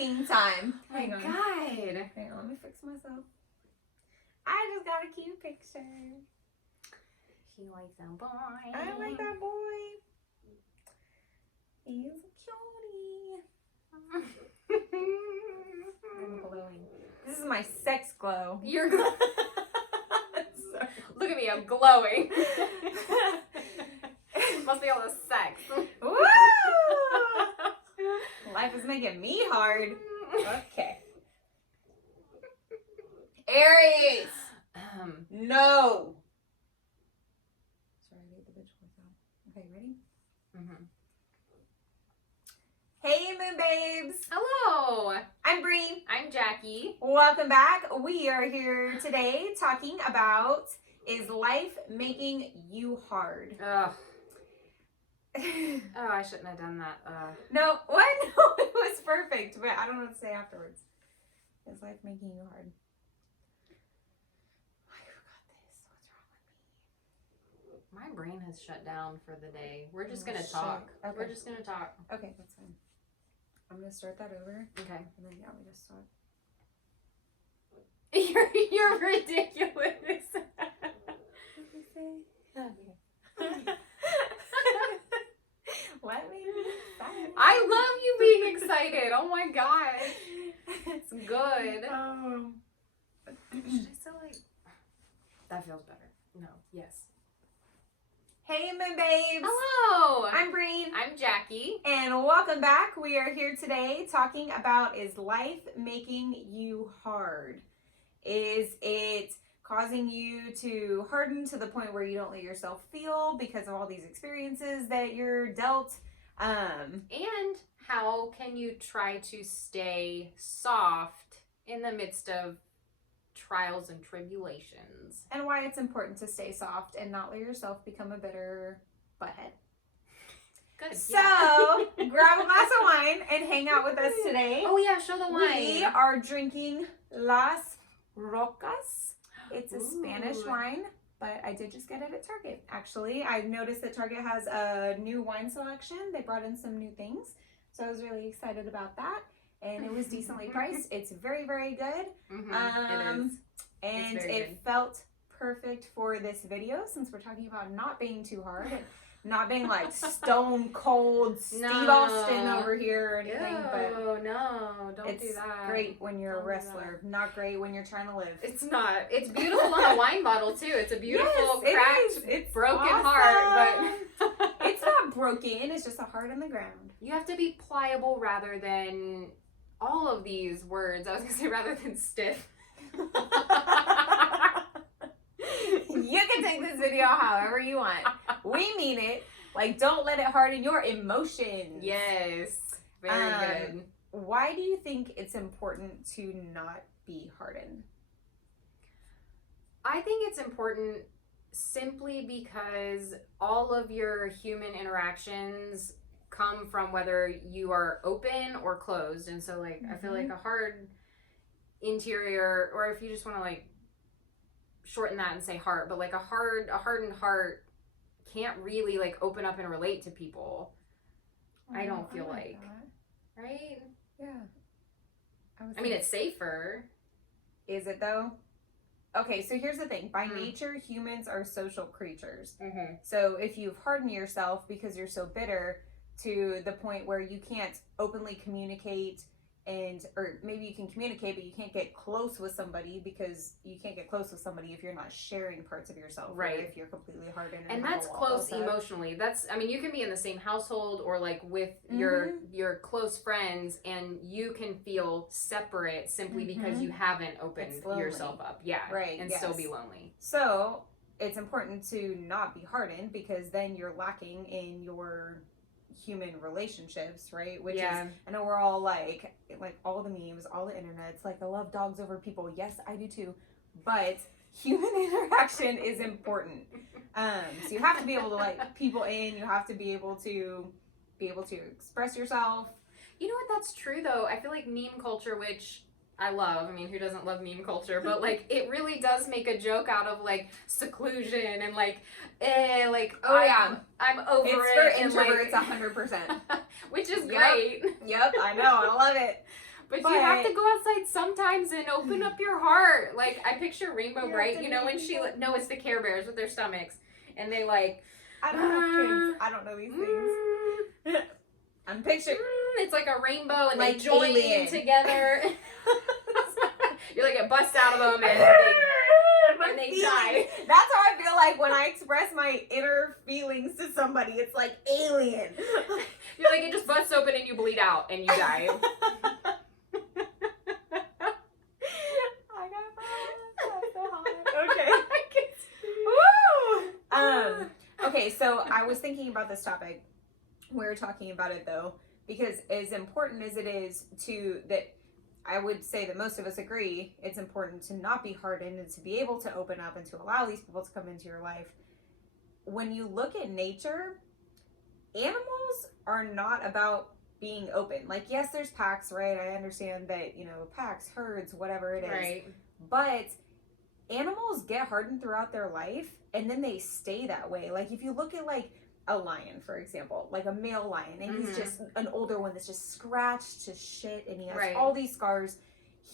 packing time. Hang on. God. Hang on, let me fix myself. I just got a cute picture. She likes that boy. I like that boy. He's a cutie. I'm glowing. This is my sex glow. You're glowing. Look at me, I'm glowing. Must be all the sex. Woo! Life is making me hard. Okay. Aries. No. Sorry, I made the bitch voice out. Okay, ready? Mm-hmm. Hey, Moonbabes. Hello. I'm Bree. I'm Jackie. Welcome back. We are here today talking about, is life making you hard? Ugh. Oh, I shouldn't have done that. No, what? No, it was perfect, but I don't know what to say afterwards. Is life making you hard? I forgot this. What's wrong with me? My brain has shut down for the day. We're just gonna shit. talk. Okay. We're just gonna talk. Okay, that's fine. I'm gonna start that over, Okay. and then yeah, we just stop. You're ridiculous. What did you say? Let me be excited. I love you being excited. Oh my god. It's good. Should I still like that feels better. No. Yes. Hey, Moonbabes. Hello. I'm Bree. I'm Jackie. And welcome back. We are here today talking about, is life making you hard? Is it causing you to harden to the point where you don't let yourself feel because of all these experiences that you're dealt? And how can you try to stay soft in the midst of trials and tribulations? And why it's important to stay soft and not let yourself become a bitter butthead. Good. So, Yeah. grab a glass of wine and hang out with us today. Oh yeah, show the wine. We are drinking Las Rocas. It's a Spanish Ooh. wine, but I did just get it at Target. Actually, I noticed that Target has a new wine selection. They brought in some new things, so I was really excited about that. And it was decently priced. It's very, very good. Mm-hmm. It is. And very it good. felt perfect for this video since we're talking about not being too hard and not being like stone cold Steve Austin over here or anything. But no, don't it's do that. great when you're Don't a do wrestler, not great when you're trying to live. It's not. It's beautiful on a wine bottle too. It's a beautiful Yes, cracked, it's broken awesome. heart, but It's not broken. It's just a heart in the ground. you have to be pliable rather than all of these words. I was gonna say rather than stiff. You can take this video however you want. We mean it. Like, don't let it harden your emotions. Yes, very good. Why do you think it's important to not be hardened? I think it's important simply because all of your human interactions come from whether you are open or closed. And so like I feel like a hard interior, or if you just want to like shorten that and say heart, but like a hardened heart can't really like open up and relate to people. I don't feel like that. right? Yeah. I mean, it's safer. Is it though? Okay, so here's the thing. By nature, humans are social creatures. Mm-hmm. So if you've hardened yourself because you're so bitter to the point where you can't openly communicate, or maybe you can communicate, but you can't get close with somebody because you can't get close with somebody if you're not sharing parts of yourself. Right. Or if you're completely hardened. And have that's a wall close built up. emotionally. I mean, you can be in the same household or like with your close friends, and you can feel separate simply because you haven't opened yourself up. Yeah. Right. And still be lonely. So it's important to not be hardened because then you're lacking in your human relationships, right? Which is, I know we're all like all the memes, all the internet, it's like I love dogs over people. Yes, I do too. But human interaction is important. So you have to be able to let people in, you have to be able to express yourself. You know what, that's true though. I feel like meme culture, which I love. I mean, who doesn't love meme culture? But like, it really does make a joke out of like seclusion and like, I'm over it's it. for and, introverts, like, 100%. Which is great. Yep, I know, I love it. But you have to go outside sometimes and open up your heart. Like, I picture Rainbow Bright, you know, when no, it's the Care Bears with their stomachs. And they like... I don't have kids. I don't know these things. I'm picturing... It's like a rainbow and like they join together. You're like, it busts out of them and they die. That's how I feel like when I express my inner feelings to somebody. It's like alien. You're like, it just busts open and you bleed out and you die. Okay, so I was thinking about this topic. We were talking about it though, because as important as it is that I would say that most of us agree, it's important to not be hardened and to be able to open up and to allow these people to come into your life. When you look at nature, animals are not about being open. Like, yes, there's packs, right? I understand that, packs, herds, whatever it is. Right. But animals get hardened throughout their life and then they stay that way. Like, if you look at like a lion, for example, like a male lion, and he's just an older one that's just scratched to shit and he has all these scars,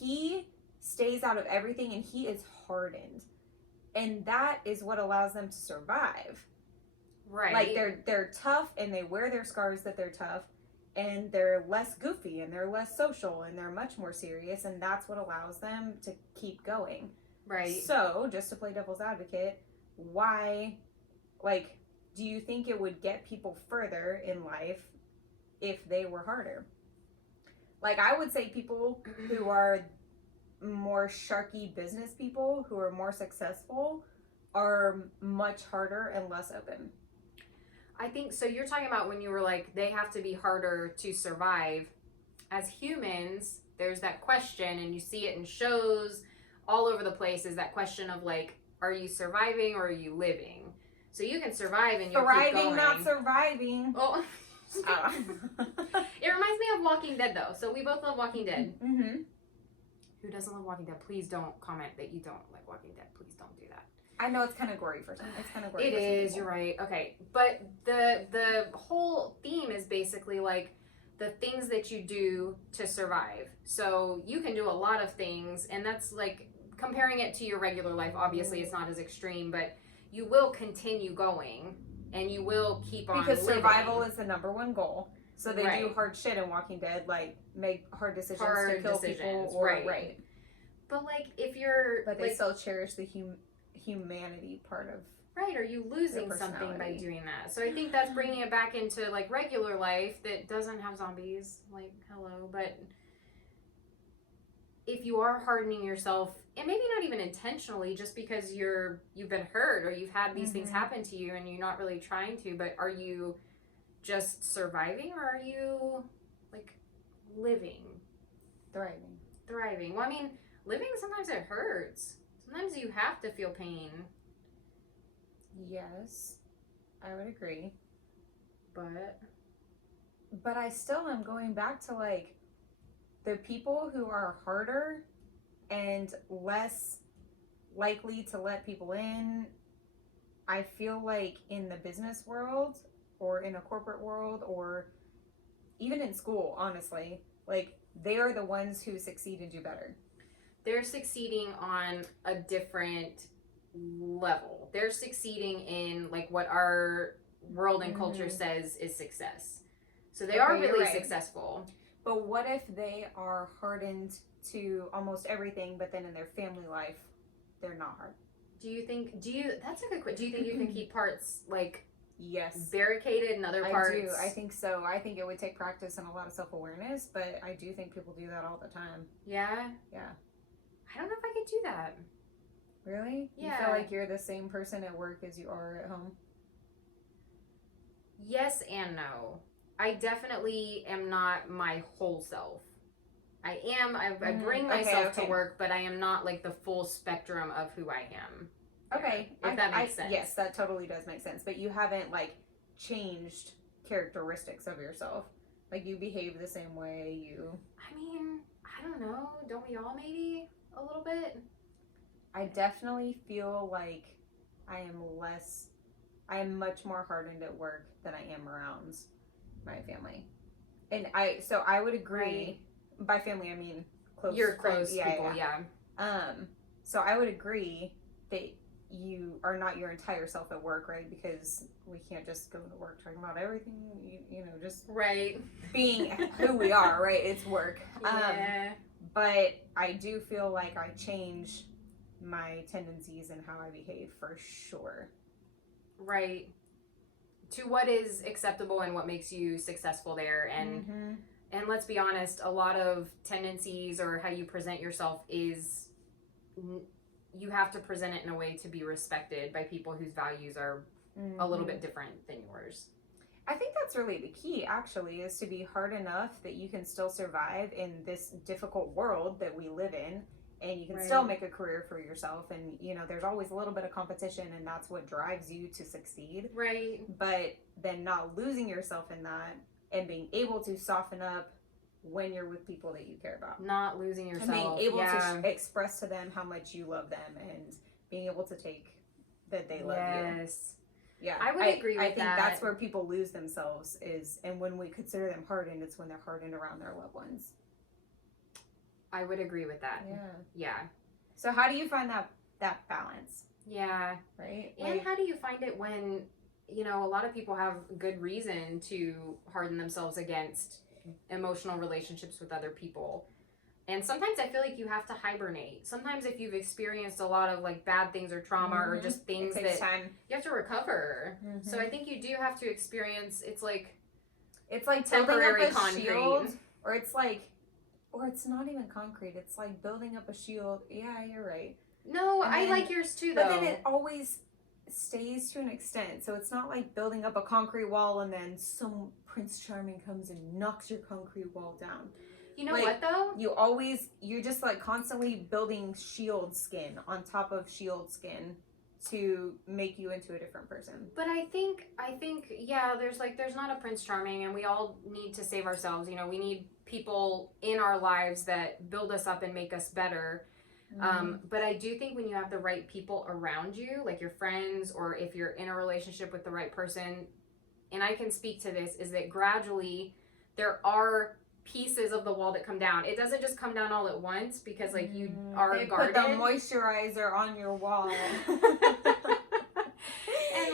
he stays out of everything and he is hardened. And that is what allows them to survive. Right. Like, they're tough and they wear their scars that they're tough, and they're less goofy and they're less social and they're much more serious, and that's what allows them to keep going. Right. So, just to play devil's advocate, why, like, do you think it would get people further in life if they were harder? Like, I would say people who are more sharky business people, who are more successful, are much harder and less open. I think, so you're talking about when you were like, they have to be harder to survive. As humans, there's that question, and you see it in shows all over the place, is that question of like, are you surviving or are you living? So you can survive and you'll keep going. Not surviving. Oh. It reminds me of Walking Dead, though. So we both love Walking Dead. Mm-hmm. Who doesn't love Walking Dead? Please don't comment that you don't like Walking Dead. Please don't do that. I know it's kind of gory for some. It's kind of gory. It is. You're right. Okay, but the whole theme is basically like the things that you do to survive. So you can do a lot of things, and that's like comparing it to your regular life. Obviously, it's not as extreme, but you will continue going and you will keep on because living. Survival is the number one goal. So they do hard shit in Walking Dead, like make hard decisions to kill people. Right. But like if you're... But they still cherish the humanity part of... Right, are you losing something by doing that? So I think that's bringing it back into like regular life that doesn't have zombies. Like, hello. But if you are hardening yourself, and maybe not even intentionally, just because you've been hurt or you've had these things happen to you and you're not really trying to, but are you just surviving or are you like living? Thriving. Well, I mean, living, sometimes it hurts. Sometimes you have to feel pain. Yes, I would agree. But I still am going back to like the people who are harder and less likely to let people in. I feel like in the business world or in a corporate world or even in school, honestly, like they are the ones who succeed and do better. They're succeeding on a different level. They're succeeding in like what our world and culture says is success. So they are really successful. But what if they are hardened to almost everything, but then in their family life, they're not hard? That's a good question. Do you think you can keep parts like yes barricaded and other parts? I do. I think so. I think it would take practice and a lot of self-awareness, but I do think people do that all the time. Yeah? Yeah. I don't know if I could do that. Really? Yeah. You feel like you're the same person at work as you are at home? Yes and no. I definitely am not my whole self. I bring myself to work, but I am not like the full spectrum of who I am. Okay. If that makes sense. Yes, that totally does make sense. But you haven't like changed characteristics of yourself. Like you behave the same way I mean, I don't know. Don't we all maybe a little bit? I definitely feel like I am much more hardened at work than I am around my family. And I would agree by family, I mean close. Your close people, yeah. So I would agree that you are not your entire self at work, right? Because we can't just go to work talking about everything, you know, just right being who we are, right? It's work. Yeah. But I do feel like I change my tendencies and how I behave for sure. Right. To what is acceptable and what makes you successful there. And let's be honest, a lot of tendencies or how you present yourself is, you have to present it in a way to be respected by people whose values are a little bit different than yours. I think that's really the key, actually, is to be hard enough that you can still survive in this difficult world that we live in, and you can still make a career for yourself. And, you know, there's always a little bit of competition, and that's what drives you to succeed. Right. But then not losing yourself in that and being able to soften up when you're with people that you care about. Not losing yourself. And being able to express to them how much you love them, and being able to take that they love you. Yes. Yeah, I would agree with that. I think that's where people lose themselves is, and when we consider them hardened, it's when they're hardened around their loved ones. I would agree with that. Yeah. Yeah. So how do you find that balance? Yeah. Right? And how do you find it when, you know, a lot of people have good reason to harden themselves against emotional relationships with other people. And sometimes I feel like you have to hibernate. Sometimes if you've experienced a lot of like bad things or trauma or just things that time. You have to recover. So I think you do have to experience, it's like temporary concrete. Shield, or it's not even concrete. It's like building up a shield. Yeah, you're right. No, I like yours too, though. But then it always stays to an extent. So it's not like building up a concrete wall and then some Prince Charming comes and knocks your concrete wall down. You know what, though? You're just like constantly building shield skin on top of shield skin to make you into a different person. But I think, yeah, there's not a Prince Charming, and we all need to save ourselves. You know, we need people in our lives that build us up and make us better. But I do think when you have the right people around you, like your friends, or if you're in a relationship with the right person, and I can speak to this, is that gradually there are pieces of the wall that come down. It doesn't just come down all at once, because like you are guarded. Put the moisturizer on your wall. And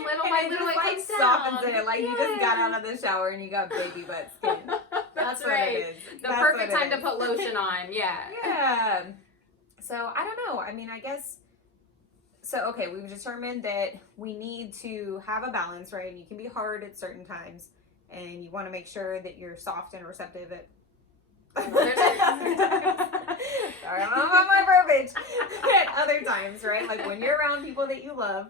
little by little it comes softens down. it. Like you just got out of the shower and you got baby butt skin. That's right. What it is. The perfect time to put lotion on. Yeah. Yeah. So I don't know. I mean, I guess. So okay, we've determined that we need to have a balance, right? And you can be hard at certain times, and you want to make sure that you're soft and receptive at. Sorry, I don't know about my verbiage. At other times, right? Like when you're around people that you love,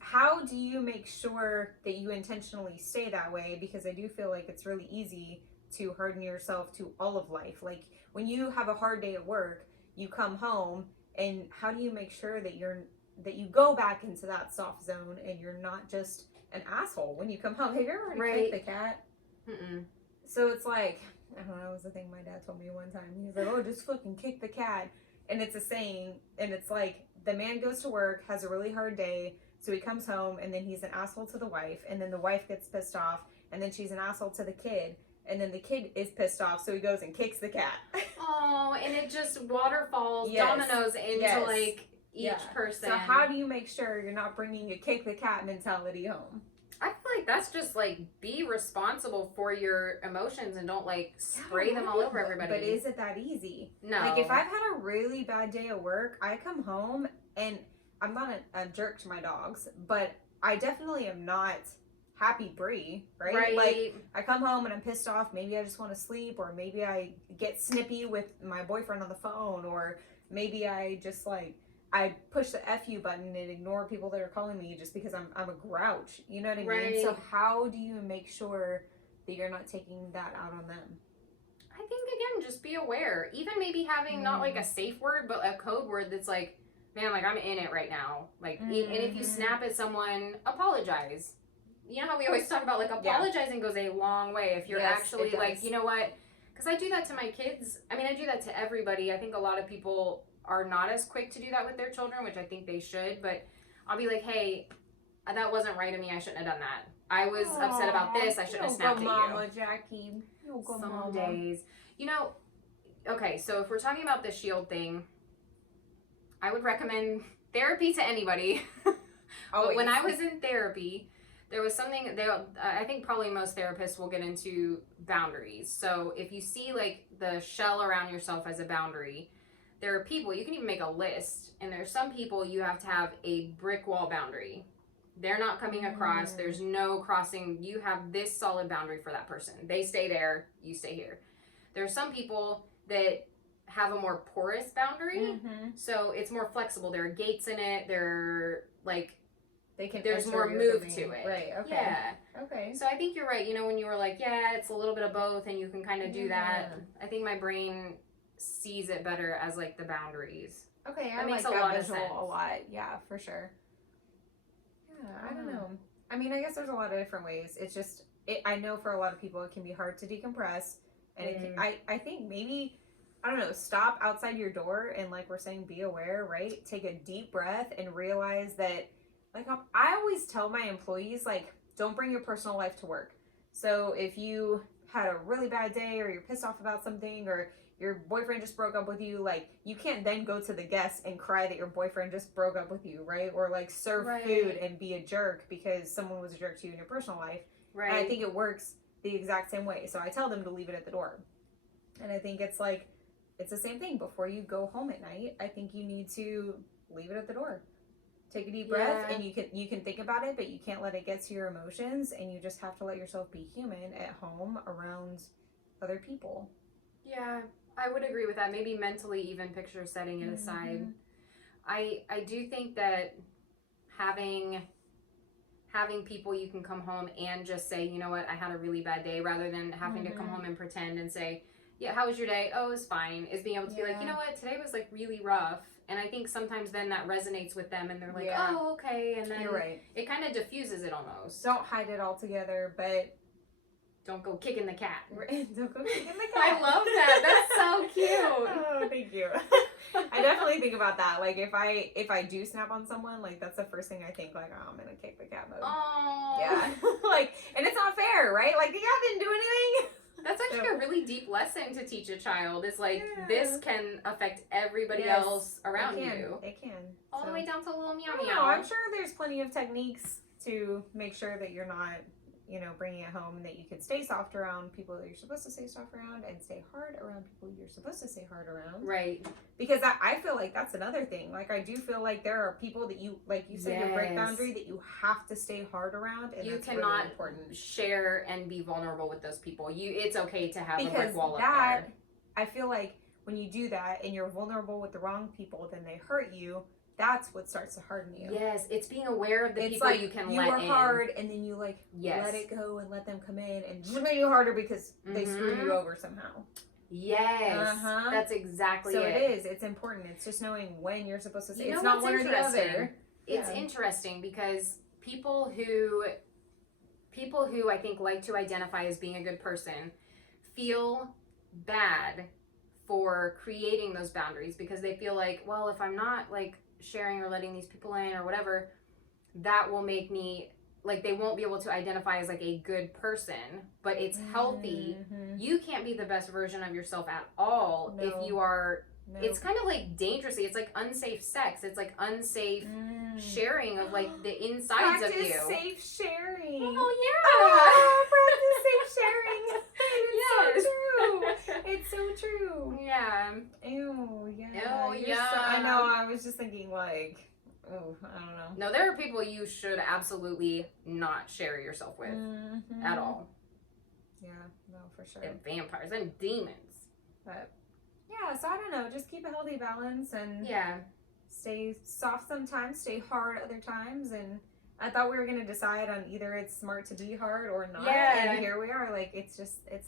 how do you make sure that you intentionally stay that way? Because I do feel like it's really easy to harden yourself to all of life. Like when you have a hard day at work, you come home, and how do you make sure that you go back into that soft zone and you're not just an asshole when you come home? Have you ever already kicked the cat? Mm-mm. So it's like, I don't know, that was the thing my dad told me one time. He was like, oh, just fucking kick the cat. And it's a saying, and it's like, the man goes to work, has a really hard day, so he comes home, and then he's an asshole to the wife, and then the wife gets pissed off, and then she's an asshole to the kid, and then the kid is pissed off, so he goes and kicks the cat. Oh, and it just waterfalls, dominoes into like each person. So how do you make sure you're not bringing a kick the cat mentality home? I feel like that's just like, be responsible for your emotions and don't like spray them all over everybody. But is it that easy? No. Like if I've had a really bad day at work, I come home and I'm not a jerk to my dogs, but I definitely am not happy Brie, right? Like I come home and I'm pissed off. Maybe I just want to sleep, or maybe I get snippy with my boyfriend on the phone, or maybe I just like I push the FU button and ignore people that are calling me just because I'm a grouch. You know what I mean? So how do you make sure that you're not taking that out on them? I think again, just be aware. Even maybe having not like a safe word, but a code word that's like, man, like I'm in it right now. Like, and if you snap at someone, apologize. You know how we always talk about like apologizing goes a long way if you're actually like, you know what? Because I do that to my kids. I mean, I do that to everybody. I think a lot of people are not as quick to do that with their children, which I think they should, but I'll be like, hey, that wasn't right of me. I shouldn't have done that. I was upset about this. I shouldn't have snapped at you. Mama, Jackie. Some days. You know, okay, so if we're talking about the shield thing, I would recommend therapy to anybody. But when I was in therapy, there was something I think probably most therapists will get into boundaries. So if you see like the shell around yourself as a boundary, there are people, you can even make a list, and there's some people you have to have a brick wall boundary. They're not coming across. There's no crossing. You have this solid boundary for that person. They stay there, you stay here. There are some people that have a more porous boundary, so it's more flexible. There are gates in it. They're like, there's more move to it. Right, okay. Yeah. Okay. So I think you're right. You know, when you were like, yeah, it's a little bit of both, and you can kind of do that. I think my brain sees it better as like the boundaries. Okay, I like that visual a lot. Yeah, for sure. Yeah, I don't know. I mean, I guess there's a lot of different ways. It's just, I know for a lot of people it can be hard to decompress. And it can, I think maybe, I don't know, stop outside your door and, like we're saying, be aware, right? Take a deep breath and realize that, like, I always tell my employees, like, don't bring your personal life to work. So if you had a really bad day, or you're pissed off about something, or your boyfriend just broke up with you, like, you can't then go to the guests and cry that your boyfriend just broke up with you, right? Or, like, serve food and be a jerk because someone was a jerk to you in your personal life. Right. And I think it works the exact same way. So I tell them to leave it at the door. And I think it's like, it's the same thing. Before you go home at night, I think you need to leave it at the door. Take a deep breath, and you can think about it, but you can't let it get to your emotions, and you just have to let yourself be human at home around other people. Yeah, I would agree with that. Maybe mentally even picture setting it aside. I do think that having people you can come home and just say, you know what, I had a really bad day, rather than having to come home and pretend and say, yeah, how was your day? Oh, it was fine. Is being able to be like, you know what, today was like really rough. And I think sometimes then that resonates with them, and they're like, oh, okay. And then it kind of diffuses it almost. Don't hide it all together, but don't go kicking the cat. Don't go kicking the cat. I love that. That's so cute. Oh, thank you. I definitely think about that. Like, if I do snap on someone, like, that's the first thing I think, like, oh, I'm gonna kick the cat mode. Oh. Yeah. Like, and it's not fair, right? Like, the cat didn't do anything. That's actually a really deep lesson to teach a child. Is like, this can affect everybody else around you. It can. All the way down to a little meow meow. I'm sure there's plenty of techniques to make sure that you're not, you know, bringing it home, and that you can stay soft around people that you're supposed to stay soft around, and stay hard around people you're supposed to stay hard around. Right. Because I feel like that's another thing. Like, I do feel like there are people that you, like you said, your break boundary, that you have to stay hard around, and you that's cannot really important. Share and be vulnerable with those people. It's okay to have a brick wall up there. I feel like when you do that and you're vulnerable with the wrong people, then they hurt you. That's what starts to harden you. Yes, it's being aware of the people like you can you let were in. Hard, and then you like let it go and let them come in, and just make you harder because they screw you over somehow. Yes, that's exactly it. So it is. It's important. It's just knowing when you're supposed to say. You know, it's not one or the other. It's interesting because people who I think like to identify as being a good person feel bad for creating those boundaries, because they feel like, well, if I'm not like sharing or letting these people in or whatever, that will make me like, they won't be able to identify as like a good person. But it's healthy. You can't be the best version of yourself at all if you are. It's kind of like dangerously. It's like unsafe sex. It's like unsafe sharing of like the insides of you. Practice safe sharing. Oh yeah. Practice safe sharing. It's so true. It's so true. Yeah. Ew. Yeah. Oh yeah. I know. I was just thinking like, oh, I don't know. No, there are people you should absolutely not share yourself with at all. Yeah. No, for sure. And vampires and demons. But. Yeah, so I don't know, just keep a healthy balance, and stay soft sometimes, stay hard other times. And I thought we were going to decide on either it's smart to be hard or not. Yeah. And here we are, like, it's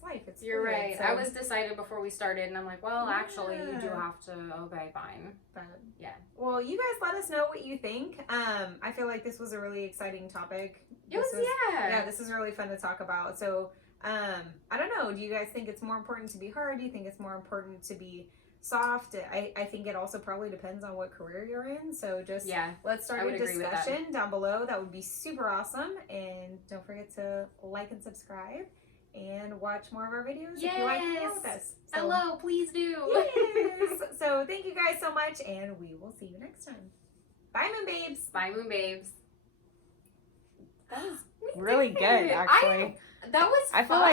life. You're right. So. I was decided before we started, and I'm like, well, actually, you do have to, okay, fine. But, yeah. Well, you guys let us know what you think. I feel like this was a really exciting topic. Yeah, this is really fun to talk about. So, I don't know. Do you guys think it's more important to be hard? Do you think it's more important to be soft? I think it also probably depends on what career you're in. So just let's start a discussion down below. That would be super awesome. And don't forget to like and subscribe. and watch more of our videos if you want to hang out with us. So, hello, please do. Yes. So thank you guys so much, and we will see you next time. Bye, Moonbabes. Bye, Moonbabes. That was really good, actually. That was I feel fun. like